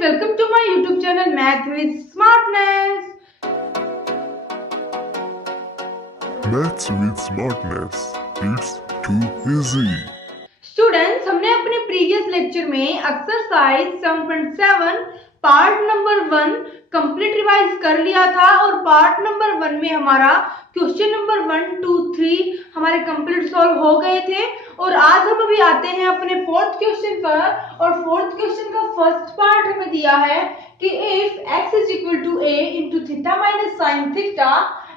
welcome to my YouTube channel Math with Smartness. Maths with Smartness. It's too easy. Students, हमने अपने previous lecture में exercise 7.7 part number 1 complete revise कर लिया था और part number 1 में हमारा क्वेश्चन नंबर 1, 2, 3 हमारे कंप्लीट सॉल्व हो गए थे। और आज हम अभी आते हैं अपने फोर्थ क्वेश्चन पर। और फोर्थ क्वेश्चन का फर्स्ट पार्ट हमें दिया है कि if x is equal to a into theta minus sine theta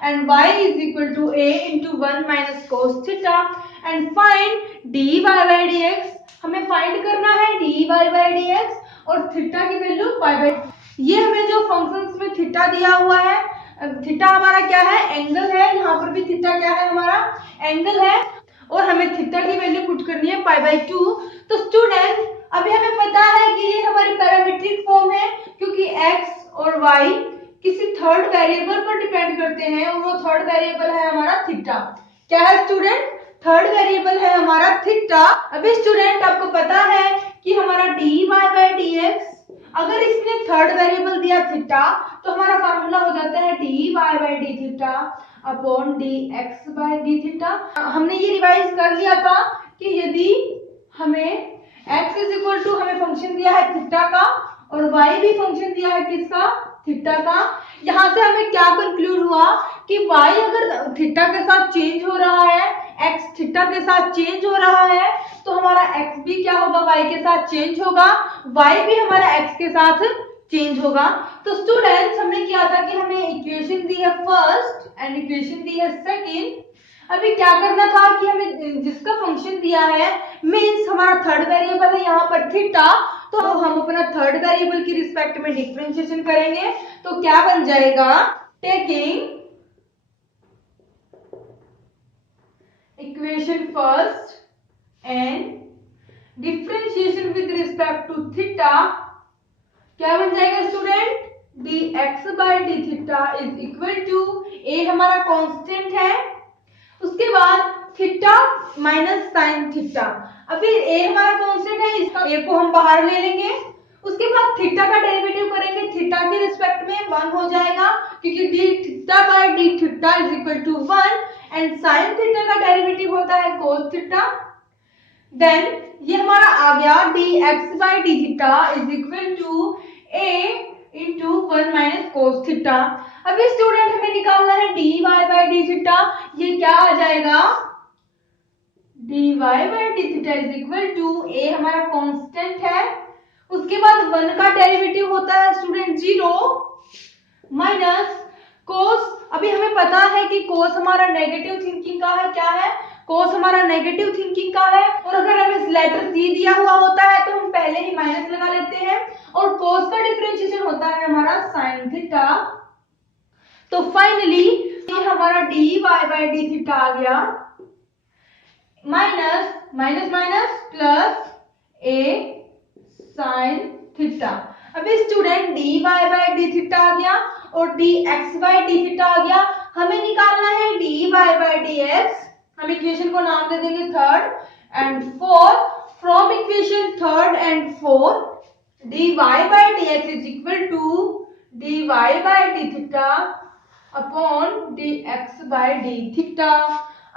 and y is equal to a into 1 minus cos theta and find dy by dx। हमें find करना है dy by dx और theta की value pi by. ये हमें जो functions में theta दिया हुआ है, थीटा हमारा क्या है, एंगल है। यहाँ पर भी थीटा क्या है, हमारा एंगल है और हमें थीटा की वैल्यू पुट करनी है पाई बाई 2। तो स्टूडेंट, अभी हमें पता है कि ये हमारी पैरामीट्रिक फॉर्म है क्योंकि x और y किसी थर्ड वेरिएबल पर डिपेंड करते हैं और वो थर्ड वेरिएबल है हमारा थीटा। क्या है स्टूडेंट, थर्ड वेरिएबल है हमारा थीटा। अभी स्टूडेंट आपको पता है कि हमारा dy by dx, अगर इसने थर्ड वेरिएबल दिया थीटा तो हमारा फार्मूला हो जाता है dy by d theta upon dx by d theta. हमने ये रिवाइज कर लिया था कि यदि हमें x इज इक्वल टू हमें फंक्शन दिया है थीटा का और y भी फंक्शन दिया है किसका, थीटा का। यहाँ से हमें क्या कंक्लूड हुआ कि y अगर थीटा के साथ चेंज हो रहा है, x थीटा के साथ चेंज हो रहा है, तो हमारा x भी क्या होगा, y के साथ चेंज होगा, y भी हमारा x के साथ चेंज होगा। तो स्टूडेंट्स, हमने किया था कि हमें इक्वेशन दी है फर्स्ट एंड इक्वेशन दी है सेकंड। अभी क्या करना था कि हमें जिसका फंक्शन दिया है मींस हमारा थर्ड वेरिएबल है यहाँ पर थीटा, तो हम अपना थर्ड वेरिएबल की रिस्पेक्ट में डिफरेंशिएशन करेंगे। तो क्या बन जाएगा, taking equation first and differentiation with respect to theta, क्या बन जाएगा student, dx by d theta is equal to a हमारा कांस्टेंट है, उसके बाद थीटा माइनस साइन थीटा। अभी a हमारा कांस्टेंट है, इसका a को हम बाहर ले लेंगे, उसके बाद थीटा का डेरिवेटिव करेंगे, थीटा के रिस्पेक्ट में 1 हो जाएगा क्योंकि d theta by d theta is equal to 1 and sine theta का डेरिवेटिव होता है cos थीटा। देन ये हमारा आ गया dx by d theta is equal to a into 1 minus cos theta. अभी स्टूडेंट हमें निकालना है dy by d थीटा, ये क्या आ जाएगा, dy by d theta is equal to a हमारा कांस्टेंट है, उसके बाद 1 का डेरिवेटिव होता है स्टूडेंट 0 माइनस कोस। अभी हमें पता है कि कोस हमारा नेगेटिव थिंकिंग का है, क्या है, कोस हमारा नेगेटिव थिंकिंग का है। और अगर हमें लेटर सी दिया हुआ होता है तो हम पहले ही माइनस लगा लेते हैं और कोस का डिफरेंशिएशन होता है हमारा साइन थीटा। तो फाइनली ये हमारा dy by d थीटा आ गया minus minus minus plus a sine theta. अभी student dy by d theta आ गया और dx by d थीटा आ गया। हमें निकालना है dy by dx, हम इक्वेशन को नाम दे देंगे third and fourth. From equation third and fourth dy by dx is equal to dy by d theta upon dx by d theta.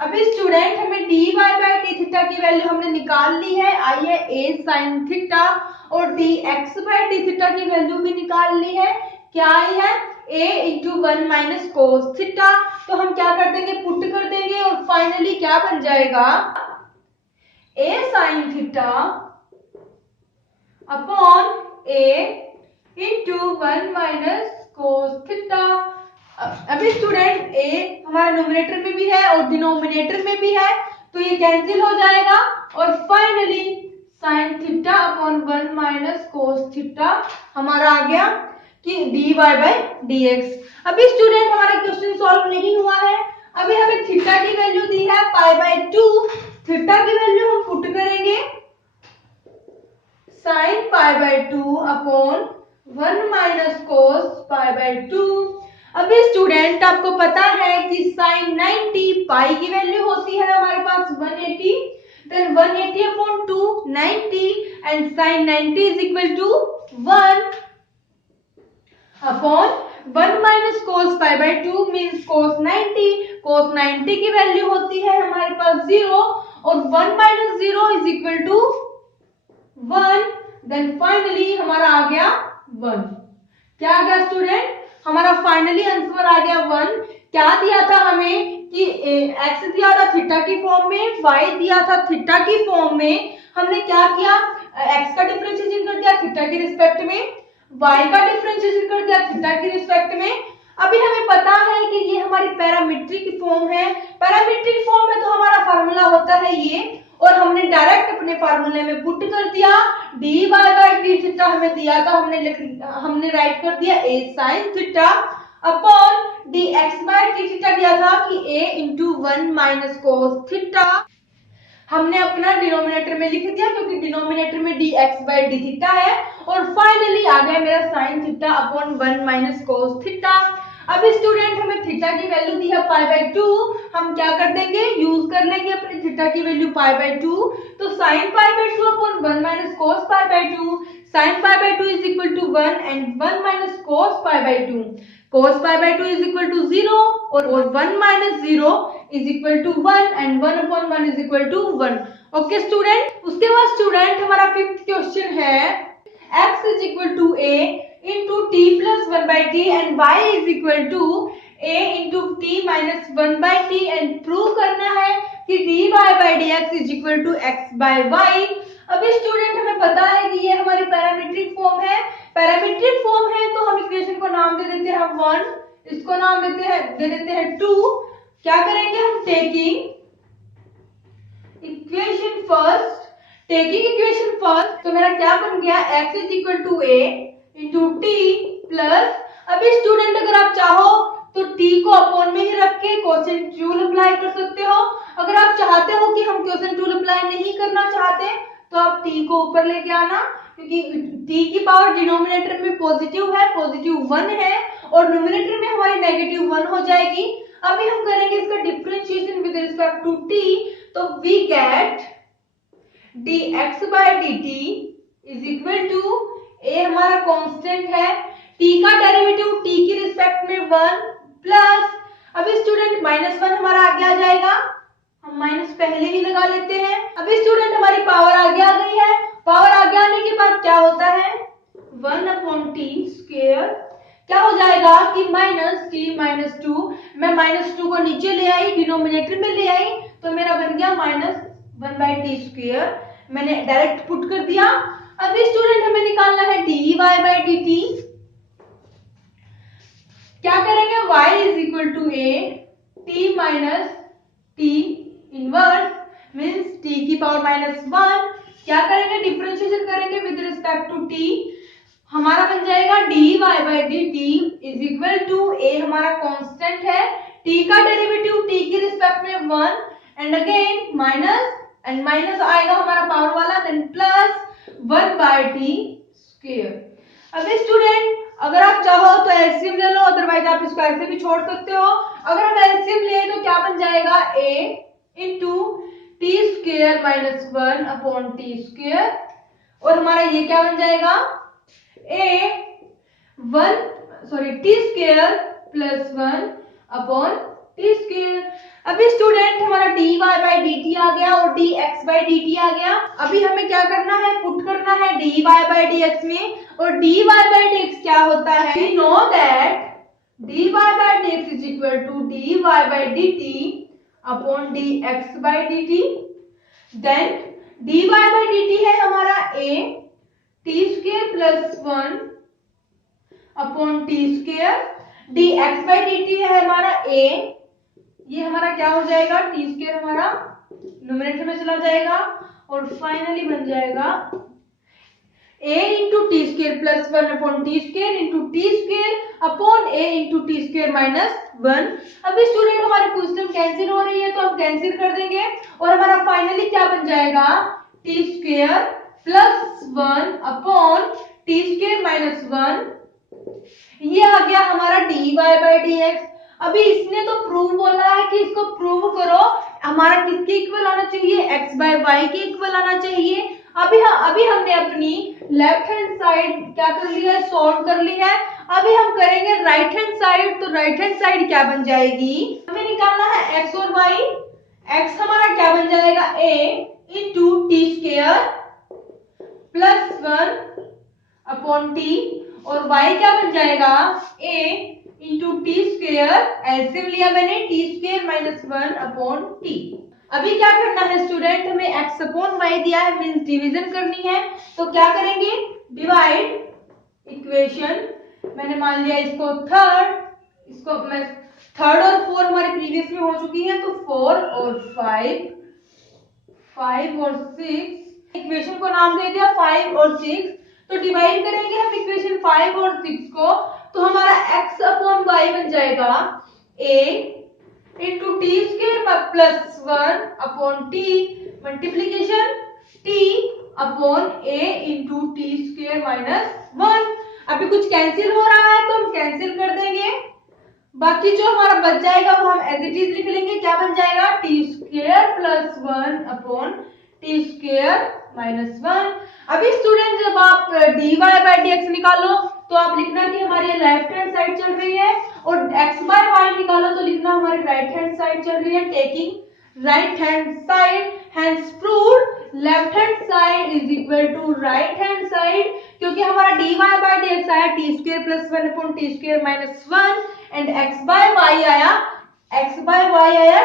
अभी स्टूडेंट हमें dy by d थीटा की value हमने निकाल ली है, आई है a sin थीटा, और dx by d theta की value भी निकाल ली है, क्या आई है, a into 1 minus cos theta. तो हम क्या कर देंगे, पुट कर देंगे और फाइनली क्या बन जाएगा, a sin theta upon a into 1 minus cos theta. अभी स्टूडेंट a हमारा नोमिनेटर में भी है और डिनोमिनेटर में भी है, तो ये कैंसिल हो जाएगा और finally sine theta upon 1 minus cos theta हमारा आ गया कि dy by dx। अभी स्टूडेंट हमारा क्वेश्चन सॉल्व नहीं हुआ है, अभी हमें थीटा की वैल्यू दी है पाई बाई 2, थीटा की वैल्यू हम पुट करेंगे sine pi by 2 upon 1 minus cos pi by 2। अभी स्टूडेंट आपको पता है कि साइन 90 पाई की वैल्यू होती है हमारे पास 180, then 180 upon 2 90 and sine 90 is equal to 1। Upon 1 minus cos pi by 2 means cos 90। cos 90 की वैल्यू होती है हमारे पास 0 और 1 minus 0 is equal to 1। Then finally हमारा आ गया 1। क्या आ गया स्टूडेंट? हमारा फाइनली आंसर आ गया 1। क्या दिया था हमें कि x दिया था थीटा की फॉर्म में, y दिया था थीटा की फॉर्म में। हमने क्या किया? x का डिफरेंशिएशन कर दिया थीटा के रिस्पेक्ट में, y का डिफरेंशिएशन कर दिया थीटा के रिस्पेक्ट में। अभी हमें पता है कि ये हमारी पैरामीट्रिक फॉर्म है। पैरामीट्रिक फॉर्म में तो हमारा फार्मूला होता है ये, और हमने डायरेक्ट अपने फार्मूले में पुट कर दिया। dy बाय डी थीटा हमें दिया था, हमने राइट कर दिया a sin theta upon dx by d theta दिया था कि a into 1 minus cos theta. हमने अपना डिनोमिनेटर में लिख दिया क्योंकि डिनोमिनेटर में dx बाय डी थीटा है। और फाइनली आ गया मेरा sin theta upon 1 minus cos theta. अभी स्टूडेंट हमें थीटा की वैल्यू दी है पाई बाय 2, हम क्या कर देंगे? यूज कर लेंगे अपने थीटा की वैल्यू पाई बाय 2। तो sin pi by 2 upon 1 minus cos pi by 2, sin pi by 2 is equal to 1 and 1 minus cos pi by 2। cos pi by 2 is equal to 0 और 1 minus 0 is equal to 1 and 1 upon 1 is equal to 1। Okay student, उसके बाद student हमारा fifth question है x is equal to a into t plus 1 by t and y is equal to a into t minus 1 by t and prove करना है कि dy by dx is equal to x by y। अभी student हमें पता है कि ये हमारी पैरामीट्रिक फॉर्म है। पैरामीट्रिक फॉर्म है तो हम इक्वेशन को नाम दे देते हैं 1, इसको नाम दे देते हैं 2। क्या करेंगे हम? Taking equation first. तो मेरा क्या बन गया? x is equal to a into t plus, अभी स्टूडेंट अगर आप चाहो तो t को अपॉन में ही रख के क्वोशिएंट रूल अप्लाई कर सकते हो। अगर आप चाहते हो कि हम क्वोशिएंट रूल अप्लाई नहीं करना चाहते तो आप t को ऊपर लेके आना, क्योंकि t की पावर डिनोमिनेटर में पॉजिटिव है, पॉजिटिव 1 है और न्यूमरेटर में हमारी नेगेटिव 1 हो जाएगी। अभी हम करेंगे इसका differentiation with respect to t, तो we get dx by dt is equal to a हमारा कांस्टेंट है, t का डेरिवेटिव t की रिस्पेक्ट में 1 प्लस, अभी स्टूडेंट -1 हमारा आगे आ जाएगा, हम माइनस पहले ही लगा लेते हैं। अभी स्टूडेंट हमारी पावर आगे आ गई है। पावर आगे आने के बाद क्या होता है? 1 अपॉन टी स्क्वायर। क्या हो जाएगा कि माइनस टी माइनस 2, मैं -2 को नीचे ले आई, डिनोमिनेटर में ले आई, तो मेरा बन गया -1 बाई टी स्क्वायर। मैंने डायरेक्ट पुट कर दिया। अभी स्टूडेंट हमें निकालना है dy बाई डी टी। क्या करेंगे? y is equal to a t minus t inverse means t की पावर -1। क्या करेंगे? डिफरेंशिएशन करेंगे विद रिस्पेक्ट टू t। हमारा बन जाएगा dy by d t is equal to a हमारा कांस्टेंट है, t का डेरिवेटिव t की रिस्पेक्ट में 1 and again minus and minus आएगा हमारा पावर वाला, then plus 1 by t square. अभी स्टूडेंट अगर आप चाहो तो एलसीएम ले लो, अदरवाइज आप इसको ऐसे भी छोड़ सकते हो। अगर हम एलसीएम ले तो क्या बन जाएगा? a into T square minus 1 upon t square, और हमारा ये क्या बन जाएगा? T square plus 1 upon t square. अभी स्टूडेंट हमारा dy बाई डी टी आ गया और dx बाई डी टी आ गया। अभी हमें क्या करना है? पुट करना है dy बाई dx में, और dy बाई dx क्या होता है? We know that dy by dx is equal to dy by dt upon dx by dt। Then dy by dt है हमारा a t square plus 1 upon t square, dx by dt है हमारा a, ये हमारा क्या हो जाएगा? T square हमारा न्यूमरेटर में चला जाएगा और फाइनली बन जाएगा a into T square plus 1 upon t square into T square upon a into T square minus 1। अभी स्टूडेंट हमारी क्वेश्चन कैंसिल हो रही है तो हम कैंसिल कर देंगे और हमारा फाइनली क्या बन जाएगा? T square plus 1 upon t square minus 1। ये आ गया हमारा dy बाई dx। अभी इसने तो प्रूव बोला है कि इसको प्रूव करो, हमारा किसके इक्वल आना चाहिए? x बाय y के इक्वल आना चाहिए। अभी हमने अपनी लेफ्ट हैंड साइड क्या कर लिया है, सॉल्व कर ली है। अभी हम करेंगे राइट हैंड साइड। तो राइट हैंड साइड क्या बन जाएगी, हमें निकालना है x और y। x हमारा क्या बन जाएगा, a into T square plus 1 upon T, और y क्या बन जाएगा, a into T square, LCM लिया मैंने, T square minus 1 upon T. अभी क्या करना है स्टूडेंट, हमें x अपॉन y दिया है, मींस डिवीजन करनी है। तो क्या करेंगे, डिवाइड इक्वेशन, मैंने मान लिया इसको थर्ड, इसको मैं थर्ड और 4 हमारे प्रीवियस में हो चुकी है, तो 4 और 5 और 6, इक्वेशन को नाम दे दिया 5 और 6। तो डिवाइड करेंगे हम इक्वेशन 5 और 6 को, तो हमारा x अपॉन y बन जाएगा a into T square plus 1 upon T, multiplication t upon a into T square minus 1। अभी कुछ कैंसिल हो रहा है तो हम कैंसिल कर देंगे, बाकी जो हमारा बच जाएगा वो हम एज इट इज लिख लेंगे। क्या बन जाएगा, T square plus 1 upon t square minus 1। अभी स्टूडेंट जब आप dy बाय dx निकालो तो आप लिखना कि हमारी लेफ्ट हैंड साइड चल रही है, और x बाय y निकालो तो लिखना हमारी राइट हैंड साइड चल रही है। Taking right hand side, hence proved left hand side is equal to right hand side, क्योंकि हमारा dy बाय dx आया t square plus 1 upon t square minus 1, and x by y आया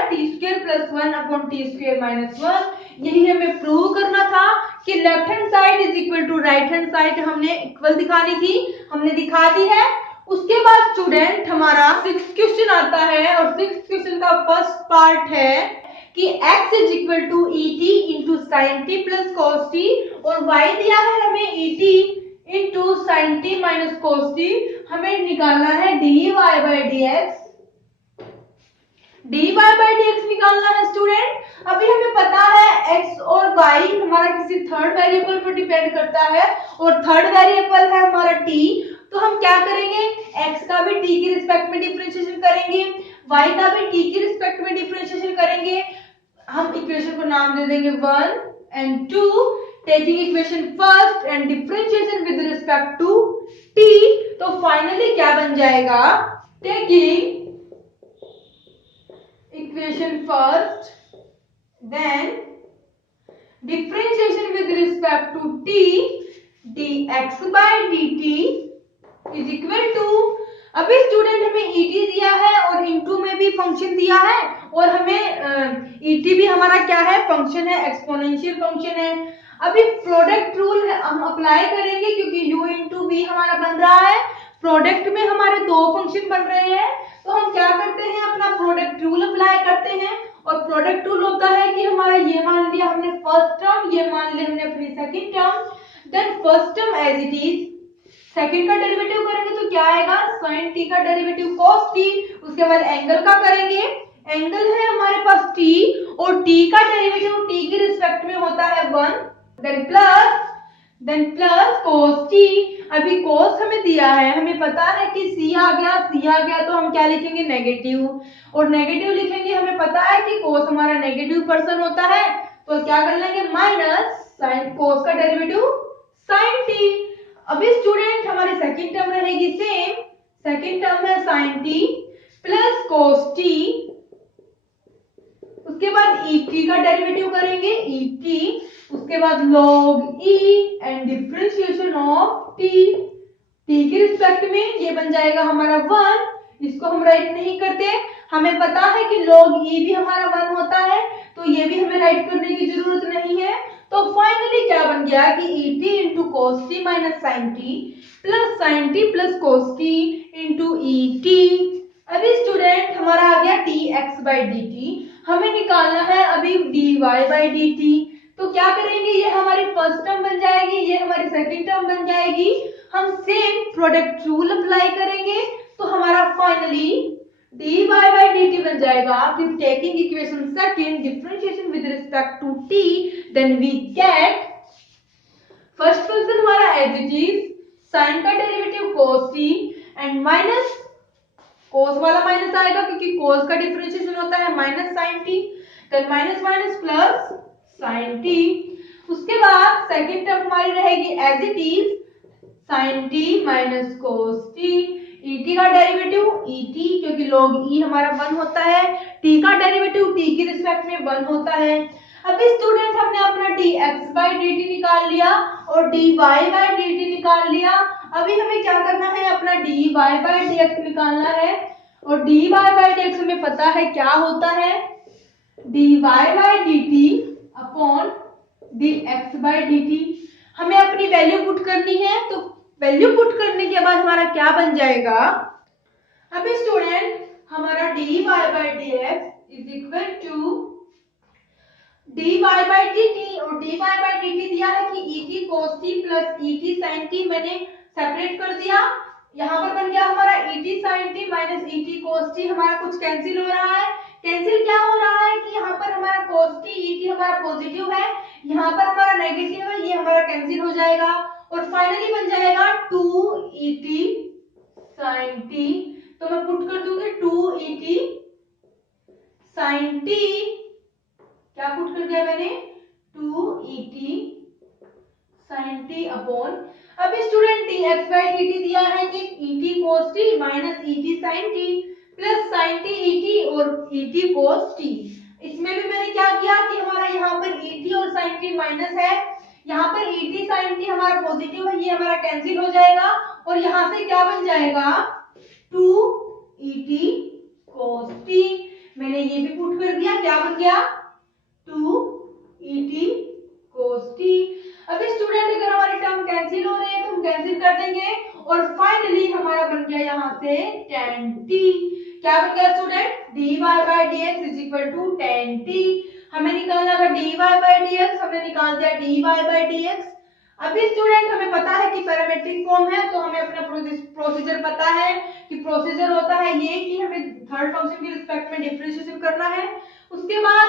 t square plus 1 upon t square minus 1। यही हमें prove करना था कि left hand side is equal to right hand side, हमने equal दिखानी थी, हमने दिखा दी है। उसके बाद स्टूडेंट हमारा 6th क्वेश्चन आता है, और 6th क्वेश्चन का फर्स्ट पार्ट है कि x is equal to et into sine t plus cos t, और y दिया है हमें et into sine t minus cos t. हमें निकालना है dy बाय dx निकालना है स्टूडेंट। अभी हमें पता है x और y हमारा किसी थर्ड वेरिएबल पर डिपेंड करता है, और थर्ड वेरिएबल है हमारा t। तो हम क्या करेंगे, x का भी t की रिस्पेक्ट में डिफरेंशिएशन करेंगे, y का भी t की रिस्पेक्ट में डिफरेंशिएशन करेंगे। हम इक्वेशन को नाम दे देंगे 1 एंड 2, taking equation first and differentiation with respect to t। तो फाइनली क्या बन जाएगा, taking equation first, then differentiation with respect to t, dx by dt is equal to, अभी स्टूडेंट हमें et दिया है और इनटू में भी फंक्शन दिया है, और हमें et भी हमारा क्या है, फंक्शन है, एक्सपोनेंशियल फंक्शन है। अभी प्रोडक्ट रूल हम अप्लाई करेंगे, क्योंकि u इंटू v हमारा बन रहा है, प्रोडक्ट में हमारे दो फंक्शन बन रहे हैं। तो हम क्या करते हैं, अपना प्रोडक्ट रूल अप्लाई करते हैं, और प्रोडक्ट रूल होता है कि हमारा ये मान लिया हमने फर्स्ट टर्म, ये मान लिया हमने अपनी second term, then first term as it is, second का डेरिवेटिव करेंगे तो क्या आएगा, sin t का डेरिवेटिव cos t, उसके बाद एंगल का करेंगे, एंगल है हमारे पास t, और t का डेरिवेटिव t की रिस्पेक्ट में होता है 1, देन प्लस cos t। अभी cos हमें दिया है, हमें पता है कि c आ गया तो हम क्या लिखेंगे, नेगेटिव, और नेगेटिव लिखेंगे, हमें पता है कि cos हमारा नेगेटिव पर्सन होता है, तो क्या कर लेंगे, माइनस sin cos का डेरिवेटिव sin t। अभी स्टूडेंट हमारी सेकंड टर्म रहेगी सेम, सेकंड टर्म है sin t plus cos t, उसके बाद et का डेरिवेटिव करेंगे et, उसके बाद log e and differentiation of t, t की रिस्पेक्ट में ये बन जाएगा हमारा 1, इसको हम राइट नहीं करते, हमें पता है कि log e भी हमारा 1 होता है, तो ये भी हमें राइट करने की जरूरत नहीं है। तो फाइनली क्या बन गया कि et into cos t minus sin t plus sin t plus cos t into et। अभी स्टूडेंट हमारा आ गया dx बाई dt, हमें निकालना है अभी dy बाई dt। तो क्या करेंगे, ये हमारी फर्स्ट टर्म बन जाएगी, ये हमारी सेकंड टर्म बन जाएगी, हम सेम प्रोडक्ट रूल अप्लाई करेंगे, तो हमारा फाइनली dy बाई dt बन जाएगा। फिर taking equation second, differentiation with respect to t, then we get first function हमारा एज इट इज, sin का derivative cos t and minus cos वाला minus आएगा, क्योंकि cos का डिफरेंशिएशन होता है minus sin t, then minus minus plus sin t। उसके बाद सेकंड टर्म हमारी रहेगी as it is sin t minus cos t, et का डेरिवेटिव et क्योंकि log e हमारा 1 होता है, t का डेरिवेटिव t की रिस्पेक्ट में 1 होता है। अभी स्टूडेंट हमने अपना dx/dt निकाल लिया और dy/dt निकाल लिया। अभी हमें क्या करना है, अपना dy/dx निकालना है और dy/dx हमें पता है क्या होता है, dy/dt अपॉन dx/dt। हमें अपनी वैल्यू पुट करनी है, तो वैल्यू पुट करने के बाद हमारा क्या बन जाएगा, अभी स्टूडेंट हमारा dy/dx is equal to dy/dt और dy/dt दिया है कि et cos t plus et sin t, मैंने सेपरेट कर दिया। यहाँ पर बन गया हमारा et sin t minus et cos t, हमारा कुछ कैंसिल हो रहा है। कैंसिल क्या हो रहा है कि यहाँ पर हमारा cos t et हमारा पॉजिटिव है, यहाँ पर हमारा नेगेटिव है, ये हमारा कैंसिल हो जाएगा और फाइनली बन जाएगा 2et sin t। तो मैं पुट कर दूंगी 2et sin t, क्या पुट कर दिया मैंने, 2et sin t अपॉन, अभी स्टूडेंट dx/dt दिया है कि et cos t minus et sin t plus sin t et और et cos t। इसमें भी मैंने क्या किया कि हमारा यहाँ पर et और sin t माइनस है, यहाँ पर et sin t हमारा पॉजिटिव है, ये हमारा कैंसिल हो जाएगा और यहाँ से क्या बन जाएगा 2et cos t। मैंने ये भी पुट कर दिया, क्या बन गया 2et cos t। अभी स्टूडेंट अगर हमारे टर्म कैंसिल हो रहे हैं तो हम कैंसिल कर देंगे और फाइनली हमारा बन गया यहाँ से tan t। क्या बन गया student, dy/dx is equal to tan t। हमें निकालना था dy/dx, हमने निकाल दिया dy/dx। अभी स्टूडेंट हमें पता है कि पैरामेट्रिक फॉर्म है, तो हमें अपना प्रोसीजर पता है कि प्रोसीजर होता है ये कि हमें थर्ड फंक्शन के रिस्पेक्ट में डिफरेंशिएशन करना है। उसके बाद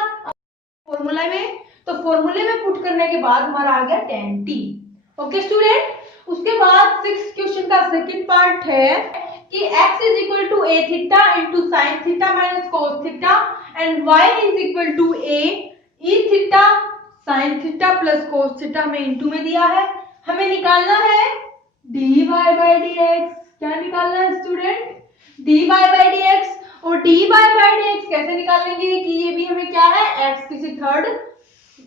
फॉर्मूला में, तो फॉर्मूले में पुट करने के बाद हमारा आ गया tan t। ओके स्टूडेंट, उसके बाद 6th क्वेश्चन का सेकंड पार्ट है कि x is equal to a theta into sin theta minus cos theta and y is equal to a e theta sin theta plus cos theta हमें into में दिया है। हमें निकालना है dy/dx। क्या निकालना है स्टूडेंट, dy/dx। और dy/dx कैसे निकालेंगे कि ये भी हमें क्या है, x किसी थर्ड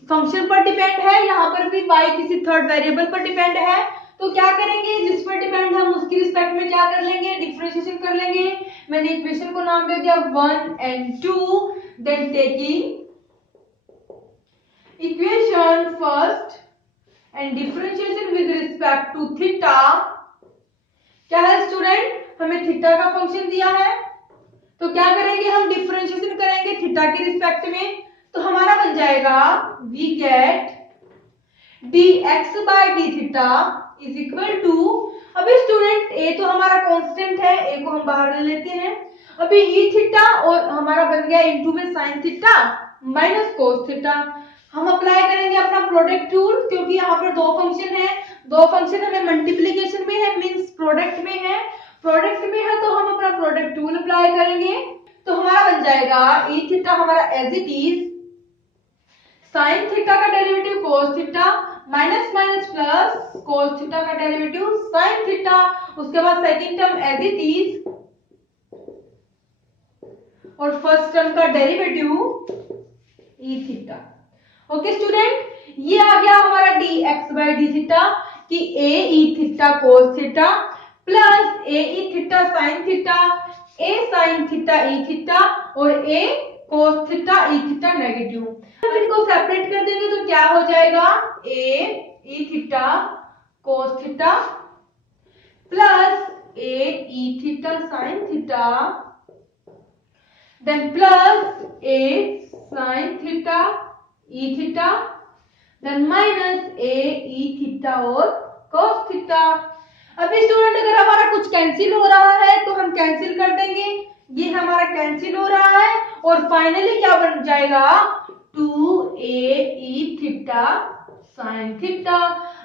फंक्शन पर डिपेंड है, यहाँ पर भी y किसी थर्ड वेरिएबल पर डिपेंड है। तो क्या करेंगे, जिस पर डिपेंड हम उसकी रिस्पेक्ट में क्या कर लेंगे, डिफरेंशिएशन कर लेंगे। मैंने इक्वेशन को नाम दे दिया 1 and 2, then taking equation first and differentiation with respect to theta. क्या है स्टूडेंट, हमें थीटा का फंक्शन दिया है, तो क्या करेंगे हम डिफरेंशिएशन करेंगे थीटा के रिस्पेक्ट में, तो हमारा बन जाएगा we get dx/d theta is equal to, अभी स्टूडेंट a तो हमारा कांस्टेंट है, a को हम बाहर ले लेते हैं। अभी e थीटा और हमारा बन गया इनटू में sin theta minus cos theta. हम अप्लाई करेंगे अपना प्रोडक्ट रूल, क्योंकि यहाँ पर दो फंक्शन है, दो फंक्शन हमें मल्टीप्लिकेशन में है, मींस प्रोडक्ट में है, प्रोडक्ट में है तो हम अपना प्रोडक्ट रूल अप्लाई करेंगे। तो हमारा बन जाएगा e थीटा हमारा as it is sin theta का derivative cos theta minus minus plus cos theta का डेरिवेटिव sin थीटा, उसके बाद second term as it is और फर्स्ट टर्म का derivative e theta. Okay student, ये आ गया हमारा dx/d थीटा कि a e theta cos theta plus a e theta sin theta, a sin theta e theta और a cos theta e theta negative. अब इनको separate कर देंगे तो क्या हो जाएगा, a e theta cos theta plus a e theta sin theta then plus a sin theta e theta then minus a e theta और cos थीटा। अभी स्टूडेंट अगर हमारा कुछ कैंसिल हो रहा है तो हम कैंसिल कर देंगे, ये हमारा कैंसिल हो रहा है और फाइनली क्या बन जाएगा 2a e theta sin theta.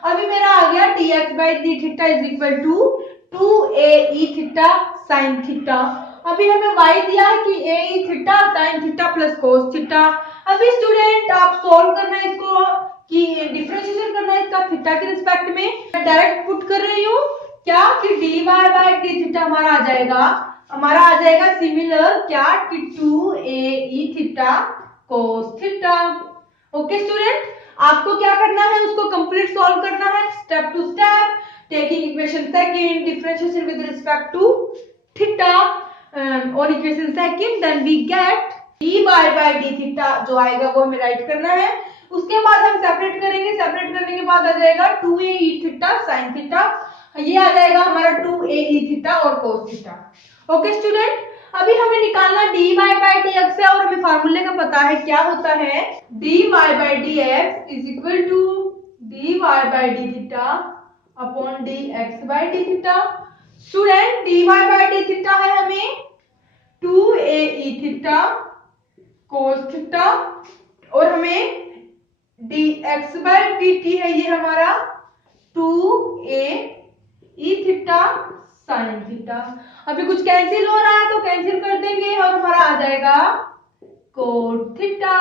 अभी मेरा आ गया dx/d theta is equal to 2a e theta sin theta. अभी हमें y दिया है कि a e theta sin theta plus cos theta. अभी स्टूडेंट आप सॉल्व करना है इसको कि डिफरेंशिएशन करना है इसका थीटा के रिस्पेक्ट में, डायरेक्ट पुट कर रही हूँ क्या कि dy बाय डी थीटा हमारा आ जाएगा सिमिलर क्या कि 2ae theta cos theta. Okay student, आपको क्या करना है, उसको कंप्लीट सॉल्व करना है step to step, taking equation second differentiation with respect to theta on equation second, then we get dy by d theta जो आएगा वो हमें राइट करना है। उसके बाद हम सेपरेट करेंगे, सेपरेट करने के बाद आ जाएगा 2ae थीटा sin थीटा, ये आ जाएगा हमारा 2ae थीटा और cos थीटा। ओके स्टूडेंट, अभी हमें निकालना dy बाय dx है और हमें फार्मूले का पता है क्या होता है, dy bye dx is equal to dy by d theta upon dx by d theta. Student dy by d theta है हमें 2ae थीटा cos थीटा और हमें dx बाय dt है ये हमारा 2ae थीटा sin थीटा। अभी कुछ cancel हो रहा है तो कैंसिल कर देंगे और हमारा आ जाएगा cot थीटा।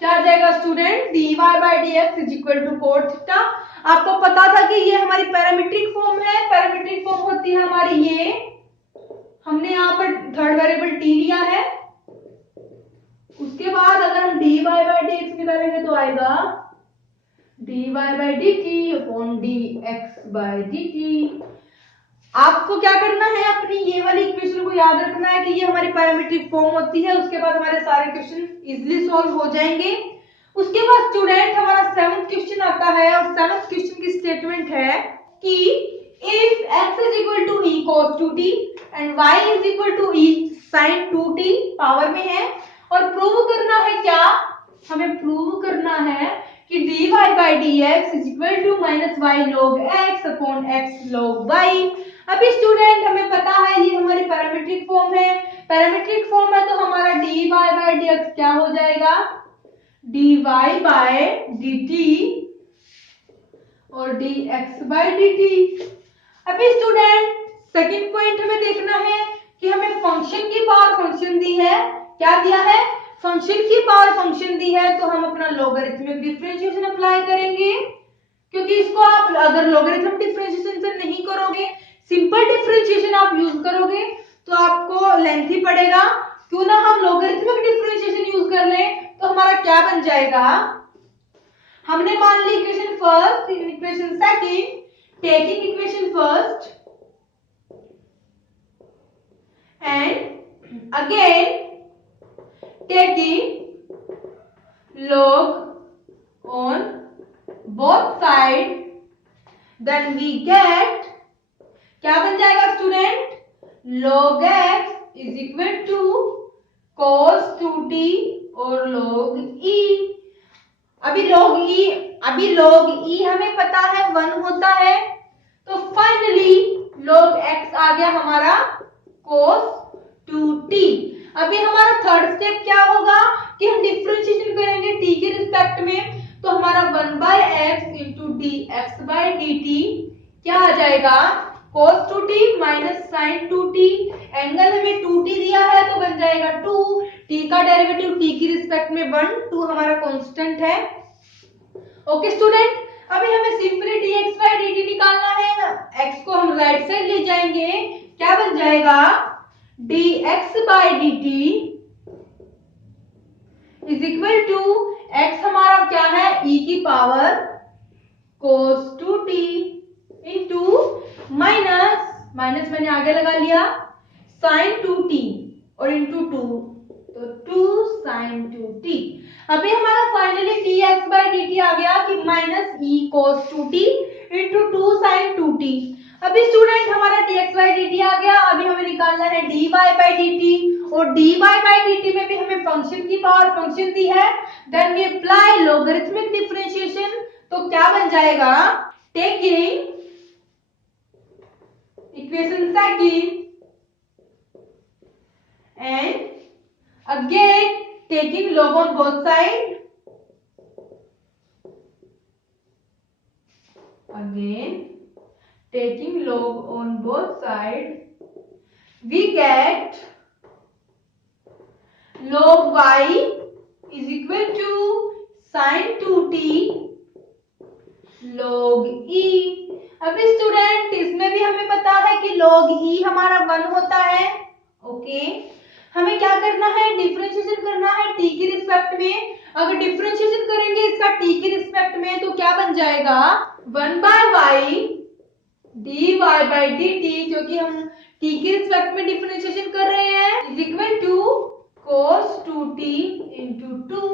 क्या आ जाएगा student, dy bye dx is equal to cot theta. आपको पता था कि ये हमारी पैरामीट्रिक फॉर्म है, पैरामीट्रिक फॉर्म होती है हमारी ये, हमने यहाँ पर थर्ड वेरिएबल t लिया है, उसके बाद अगर हम dy बाय dx निकालेंगे तो आएगा dy by dt upon dx by dt। आपको क्या करना है, अपनी ये वाली इक्वेशन को याद रखना है कि ये हमारी पैरामीट्रिक फॉर्म होती है, उसके बाद हमारे सारे क्वेश्चन इजीली सॉल्व हो जाएंगे। उसके बाद स्टूडेंट हमारा 7th क्वेश्चन आता है और 7th क्वेश्चन की स्टेटमेंट है कि if x is equal to e cos 2t and y is equal to e sin 2t power में है, और प्रूव करना है क्या, हमें प्रूव करना है कि dy bye dx is equal to minus y log x upon x log y। अभी स्टूडेंट हमें पता है ये हमारी पैरामीट्रिक फॉर्म है, पैरामीट्रिक फॉर्म है तो हमारा dy बाय dx क्या हो जाएगा, dy बाय dt और dx बाय dt। अभी स्टूडेंट सेकंड पॉइंट हमें देखना है कि हमें फंक्शन की पावर फंक्शन दी है, क्या दिया है, फंक्शन की पावर फंक्शन दी है, तो हम अपना लॉगरिथमिक डिफरेंशिएशन अप्लाई करेंगे, क्योंकि इसको आप अगर लॉगरिथम डिफरेंशिएशन से नहीं करोगे, सिंपल डिफरेंशिएशन आप यूज करोगे तो आपको लेंथी पड़ेगा। क्यों ना हम लॉगरिथमिक डिफरेंशिएशन यूज कर लें, तो हमारा क्या बन जाएगा, हमने मान ली equation first, equation second, taking equation first and again taking log on both side, then we get क्या बन जाएगा student, log x is equal to cos 2t और log e। अभी log e हमें पता है 1 होता है, तो फाइनली log x आ गया हमारा cos 2t। अभी हमारा थर्ड स्टेप क्या होगा कि हम डिफरेंशिएशन करेंगे t के रिस्पेक्ट में, तो हमारा 1/x into dx by dt क्या आ जाएगा, cos 2t minus sin 2t, angle हमें 2t दिया है तो बन जाएगा 2, t का डेरिवेटिव t की रिस्पेक्ट में 1, 2 हमारा कांस्टेंट है। ओके स्टूडेंट, अभी हमें सिंपली dx बाय dt निकालना है, x को हम राइट साइड ले जाएंगे, क्या बन जाएगा, dx by dt is equal to x हमारा क्या है, e की power cos 2t into minus मैंने आगे लगा लिया sin 2t और इंटू 2, तो 2 sin 2t। अभी हमारा फाइनली dx बाय dt आ गया कि minus e cos 2t into 2 sin 2t। अभी स्टूडेंट हमारा dx बाय dt आ गया, अभी हमें निकालना है dy बाय dt, और dy बाय dt में भी हमें फंक्शन की पावर फंक्शन दी है, then we apply logarithmic differentiation, तो क्या बन जाएगा, taking equation second and again taking log on both side, again taking log on both side, we get log y is equal to sin 2t log e। अभी student इसमें भी हमें पता है कि log e हमारा 1 होता है। ओके, हमें क्या करना है, डिफरेंशिएशन करना है t की रिस्पेक्ट में। अगर डिफरेंशिएशन करेंगे इसका t की रिस्पेक्ट में तो क्या बन जाएगा, 1/y dy by dt, क्योंकि हम t की रिस्पेक्ट में डिफरेंशिएशन कर रहे हैं, is equal to cos 2t into 2।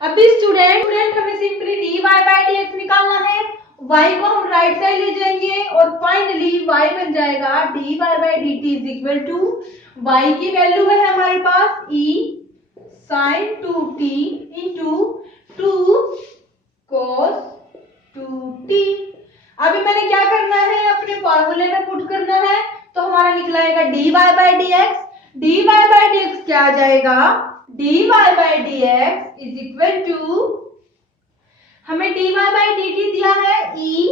अभी स्टूडेंट हमें सिंपली dy by dx निकालना है, y को हम राइट साइड ले जाएंगे और फाइनली y बन जाएगा dy by dt is equal to, y की वैल्यू है हमारे पास e sin 2t into 2 cos 2t। अभी मैंने क्या करना है, अपने फॉर्मूले में पुट करना है, तो हमारा निकलाएगा dy by dx। dy by dx क्या आ जाएगा, dy by dx is equal to, हमें dy by dt दिया है e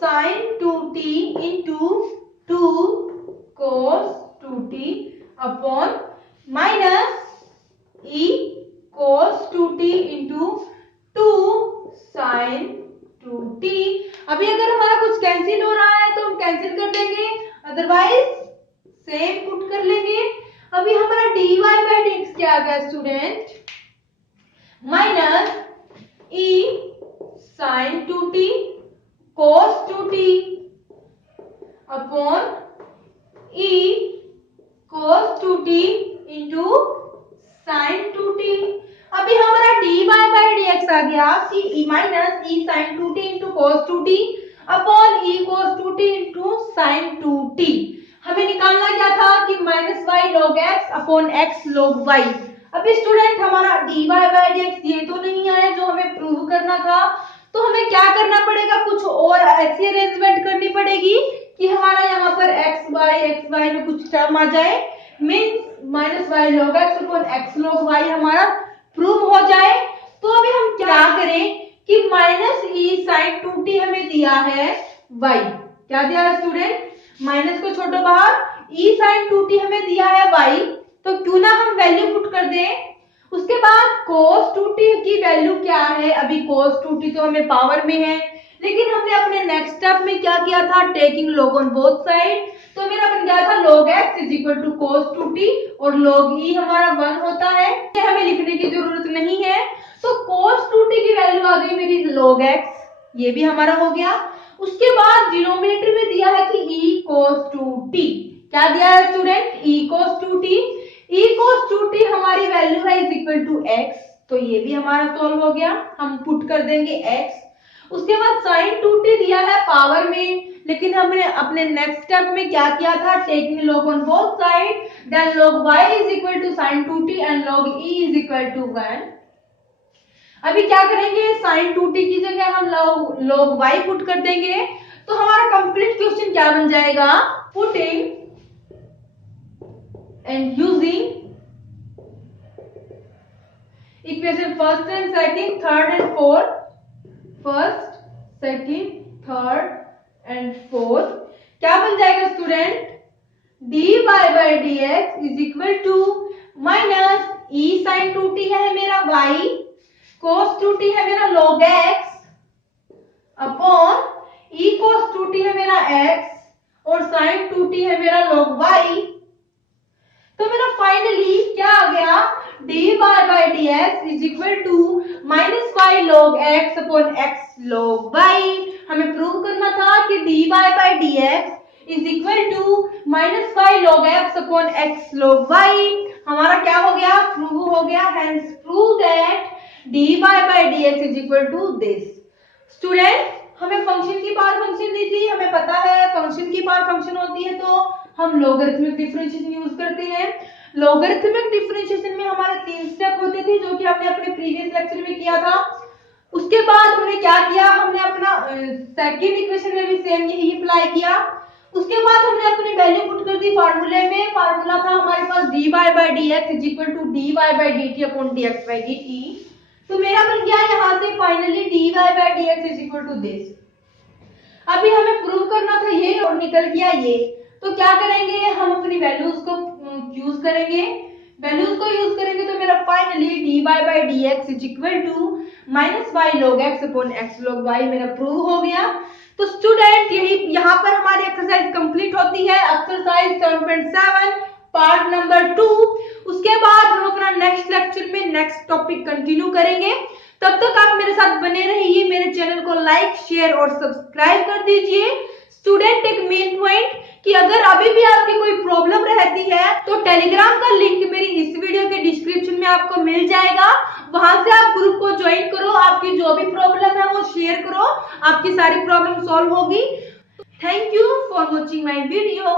sin 2t into 2 cos 2t upon minus e cos 2t into 2 sin 2t। अभी अगर हमारा कुछ कैंसिल हो रहा है तो हम कैंसिल कर देंगे, अदरवाइज सेम पुट कर लेंगे। अभी हमारा dy by dx क्या आ गया student, minus e sin 2t cos 2t upon e cos 2t into sin 2t। अभी हमारा dy by dx आ गया minus e sin 2t into cos 2t upon e cos 2t into sin 2t। हमें निकालना क्या था कि minus y log x upon x log y। अभी student हमारा dy by dx ये तो नहीं आया जो हमें प्रूव करना था, तो हमें क्या करना पड़ेगा, कुछ और ऐसी अरेंजमेंट करनी पड़ेगी कि हमारा यहाँ पर x y में कुछ टर्म आ जाए, means minus y log x upon x log y हमारा प्रूव हो जाए। तो अभी हम क्या करें कि माइनस e sin 2t हमें दिया है y, क्या दिया है स्टूडेंट, माइनस को छोड़ो बाहर, e sin 2t हमें दिया है y, तो क्यों ना हम वैल्यू पुट कर दें। उसके बाद cos 2t की वैल्यू क्या है, अभी cos 2t तो हमें पावर में है, लेकिन हमने अपने नेक्स्ट स्टेप में क्या किया था, taking log on both side, तो मेरा बन गया था log x is equal to cos 2t और log e हमारा 1 होता है, ये हमें लिखने की जरूरत नहीं है। तो cos 2t की वैल्यू आ गई मेरी log x, ये भी हमारा हो गया। उसके बाद डिनोमिनेटर में दिया है कि e cos 2t, क्या दिया है student, e cos 2t। e cos 2t हमारी वैल्यू है इज इक्वल टू x, तो ये भी हमारा सॉल्व हो गया, हम पुट कर देंगे x। उसके बाद sin 2t दिया है पावर में, लेकिन हमने अपने नेक्स्ट स्टेप में क्या किया था, taking log on both side, then log y is equal to sin 2t and log e is equal to 1। अभी क्या करेंगे, sin 2t की जगह हम log y पुट कर देंगे, तो हमारा कंप्लीट क्वेश्चन क्या बन जाएगा, putting and using equation first and second, third and fourth, first second third and fourth, क्या बन जाएगा student, dy by dx is equal to minus e sin 2t है मेरा y, cos 2t है मेरा log x upon e cos 2t है मेरा x और sin 2t है मेरा log y। तो मेरा फाइनली क्या आ गया, dy by dx is equal to minus y log x upon x log y। हमें प्रूव करना था कि dy by dx is equal to minus y log x upon x log y। हमारा क्या हो गया, प्रूव हो गया, hence prove that dy by dx is equal to this. Student हमें फंक्शन की पावर फंक्शन दी थी, हमें पता है फंक्शन की पावर फंक्शन होती है तो हम लॉगरिथमिक डिफरेंशिएशन यूज करते हैं। लॉगरिथमिक डिफरेंशिएशन में हमारे 3 स्टेप होते थे जो कि हमने अपने प्रीवियस लेक्चर में किया था। उसके बाद हमने क्या किया, हमने अपना सेकंड इक्वेशन में भी सेम यही अप्लाई किया। उसके बाद हमने अपनी वैल्यू पुट कर दी फार्मूले में, फार्मूला था हमारे पास dy by dx is equal to dy by dt upon dx by dt। तो मेरा बन गया यहाँ से finally dy by dx is equal to this. अभी हमें प्रूव करना था ये और निकल गया ये, तो क्या करेंगे, हम अपनी वैल्यूज को यूज करेंगे। वैल्यूज को यूज करेंगे तो मेरा finally dy by dx is equal to minus y log x upon x log y मेरा प्रूव हो गया। तो स्टूडेंट यही यहाँ पर हमारी एक्सरसाइज कंप्लीट होती है, एक्सरसाइज 7.7 पार्ट नंबर 2। उसके बाद हम अपना नेक्स्ट लेक्चर में नेक्स्ट टॉपिक कंटिन्यू करेंगे। तब तक आप मेरे साथ बने रहिए, मेरे चैनल को लाइक शेयर और सब्सक्राइब कर दीजिए। स्टूडेंट एक मेन पॉइंट कि अगर अभी भी आपकी कोई प्रॉब्लम रहती है तो टेलीग्राम का लिंक मेरी इस वीडियो के डिस्क्रिप्शन में आपको मिल जाएगा, वहां से आप ग्रुप को ज्वाइन करो, आपकी जो भी प्रॉब्लम है वो शेयर करो, आपकी सारी प्रॉब्लम सॉल्व होगी। Thank you for watching my video.